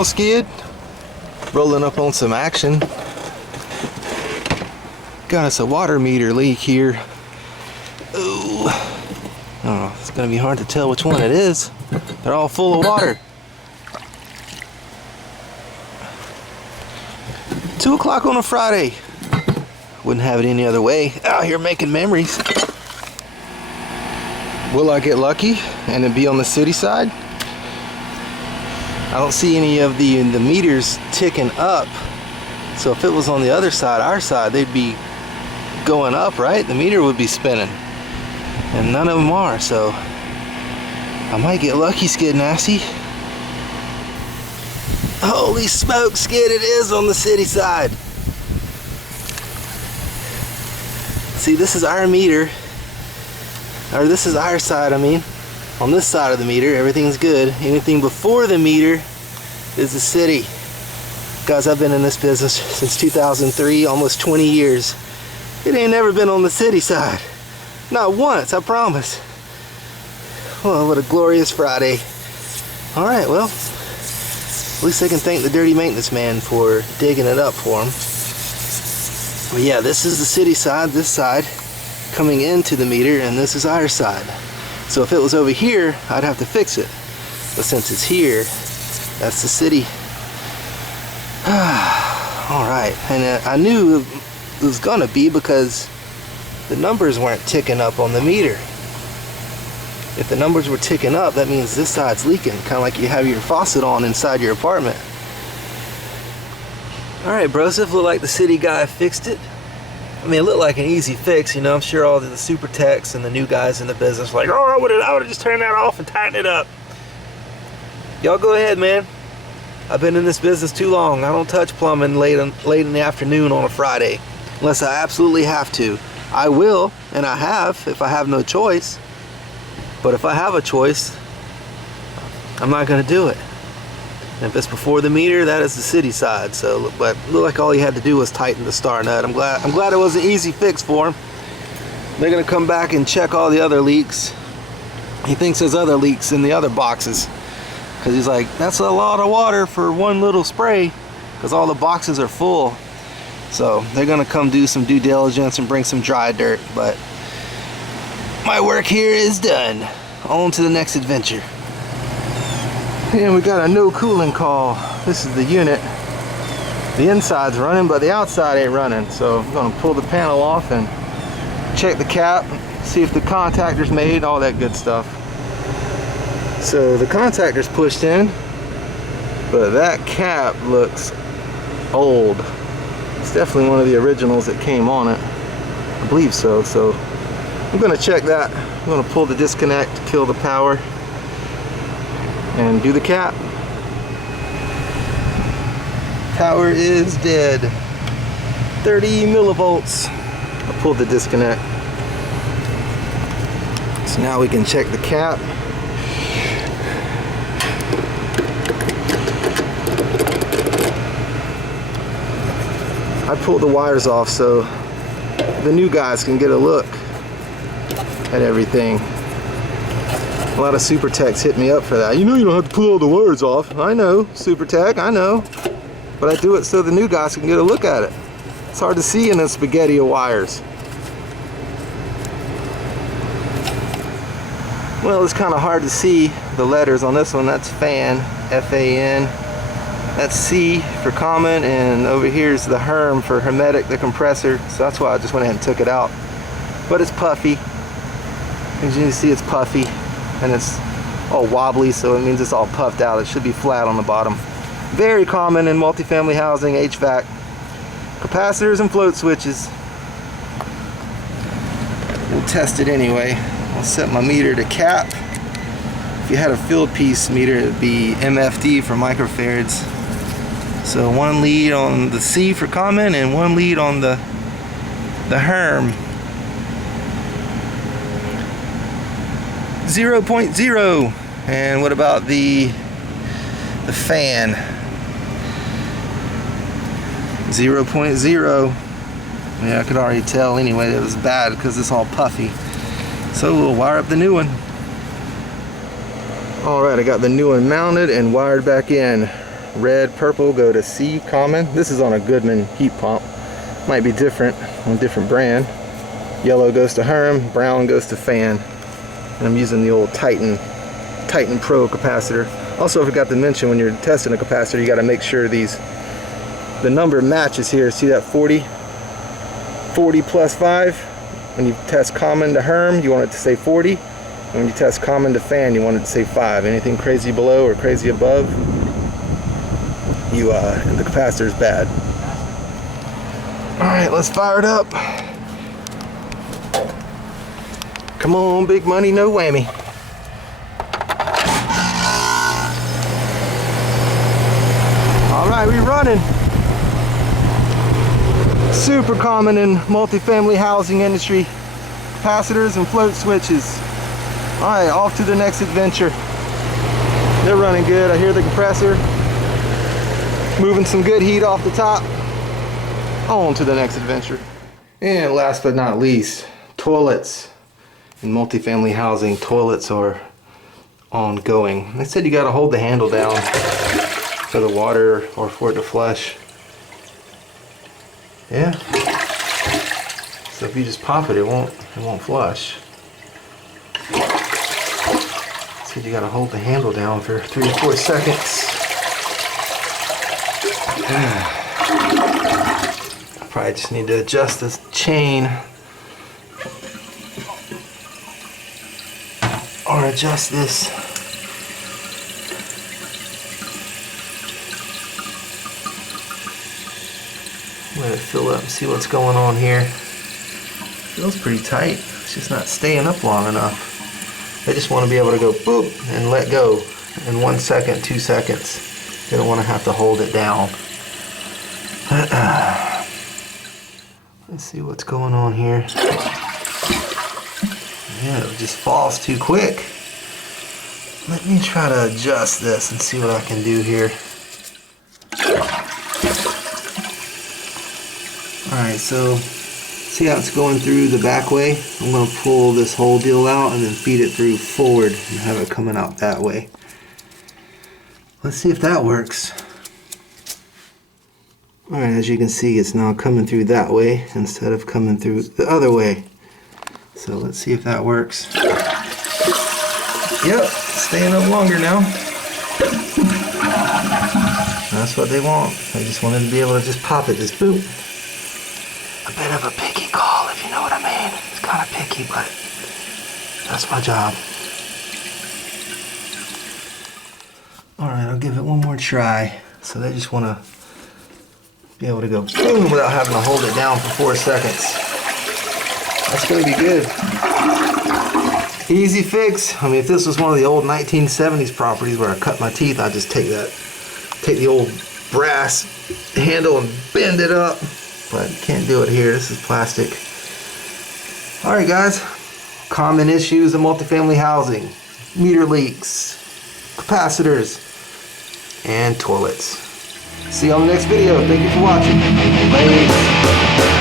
on, Skid? Rolling up on some action. Got us a water meter leak here. Ooh. Oh, it's gonna be hard to tell which one it is. They're all full of water. 2 o'clock on a Friday. Wouldn't have it any other way. Out here making memories. Will I get lucky and it be on the city side? I don't see any of the meters ticking up. So if it was on the other side, our side, they'd be going up, right? The meter would be spinning. And none of them are, so I might get lucky, Skid Nasty. Holy smoke, Skid, it is on the city side. See, this is our meter. Or this is our side, I mean. On this side of the meter, everything's good. Anything before the meter is the city. Guys, I've been in this business since 2003, almost 20 years. It ain't never been on the city side. Not once, I promise. Well, what a glorious Friday. Alright, well, at least I can thank the dirty maintenance man for digging it up for him. But yeah, this is the city side, this side, coming into the meter, and this is our side. So if it was over here, I'd have to fix it. But since it's here, that's the city. Alright, and I knew it was gonna be because the numbers weren't ticking up on the meter. If the numbers were ticking up, that means this side's leaking, kind of like you have your faucet on inside your apartment. Alright, Broseph, looked like the city guy fixed it. I mean, it looked like an easy fix, you know. I'm sure all the super techs and the new guys in the business were like, oh, I would have just turned that off and tightened it up. Y'all go ahead, man. I've been in this business too long. I don't touch plumbing late in the afternoon on a Friday, unless I absolutely have to. I will, and I have, if I have no choice. But if I have a choice, I'm not going to do it. And if it's before the meter, that is the city side. So, but it looked like all he had to do was tighten the star nut. I'm glad it was an easy fix for him. They're going to come back and check all the other leaks. He thinks there's other leaks in the other boxes, because he's like, that's a lot of water for one little spray, because all the boxes are full. So they're going to come do some due diligence and bring some dry dirt. But my work here is done. On to the next adventure. And we got a no cooling call. This is the unit. The inside's running, but the outside ain't running. So I'm gonna pull the panel off and check the cap, see if the contactor's made, all that good stuff. So the contactor's pushed in, but that cap looks old. It's definitely one of the originals that came on it. I believe so. So I'm gonna check that. I'm gonna pull the disconnect, kill the power, and do the cap. Power is dead. 30 millivolts. I pulled the disconnect. So now we can check the cap. I pulled the wires off so the new guys can get a look at everything. A lot of super techs hit me up for that. You know you don't have to pull all the wires off. I know, super tech, I know. But I do it so the new guys can get a look at it. It's hard to see in a spaghetti of wires. Well, it's kind of hard to see the letters on this one. That's fan, F-A-N. That's C for common, and over here is the herm for hermetic, the compressor. So that's why I just went ahead and took it out. But it's puffy. As you can see, it's puffy. And it's all wobbly, so it means it's all puffed out. It should be flat on the bottom. Very common in multifamily housing, HVAC. Capacitors and float switches. We'll test it anyway. I'll set my meter to cap. If you had a field piece meter, it would be MFD for microfarads. So one lead on the C for common and one lead on the herm. 0.0. And what about the fan? 0.0. Yeah, I could already tell anyway it was bad because it's all puffy. So we'll wire up the new one. Alright, I got the new one mounted and wired back in. red, purple go to C, common. This is on a Goodman heat pump. Might be different on a different brand. Yellow goes to Herm, brown goes to fan. And I'm using the old Titan Pro capacitor. Also, I forgot to mention, when you're testing a capacitor, you got to make sure the number matches here. See that 40 plus 5? When you test common to Herm, you want it to say 40. And when you test common to fan, you want it to say 5. Anything crazy below or crazy above, the capacitor is bad. All right, let's fire it up. Come on, big money, no whammy. All right, we're running. Super common in multifamily housing industry. Capacitors and float switches. All right, off to the next adventure. They're running good. I hear the compressor moving some good heat off the top. On to the next adventure. And last but not least, toilets. In multifamily housing, toilets are ongoing. They said you got to hold the handle down for the water or for it to flush. Yeah. So if you just pop it, it won't flush. So you got to hold the handle down for 3 to 4 seconds. Probably just need to adjust this chain. Or adjust this. Let it fill up and see what's going on here. Feels pretty tight. It's just not staying up long enough. I just want to be able to go boop and let go in 1 second, 2 seconds. They don't want to have to hold it down. Let's see what's going on here. Yeah, it just falls too quick. Let me try to adjust this and see what I can do here. Alright, so see how it's going through the back way? I'm going to pull this whole deal out and then feed it through forward and have it coming out that way. Let's see if that works. Alright, as you can see, it's now coming through that way instead of coming through the other way. So let's see if that works. Yep, staying up longer now. That's what they want. They just wanted to be able to just pop it, just boom. A bit of a picky call, if you know what I mean. It's kind of picky, but that's my job. Alright, I'll give it one more try. So they just want to be able to go boom without having to hold it down for 4 seconds. That's going to be good. Easy fix. I mean, if this was one of the old 1970s properties where I cut my teeth, I'd just take the old brass handle and bend it up. But can't do it here. This is plastic. Alright guys, common issues in multifamily housing: meter leaks, capacitors, and toilets. See you on the next video. Thank you for watching. Peace.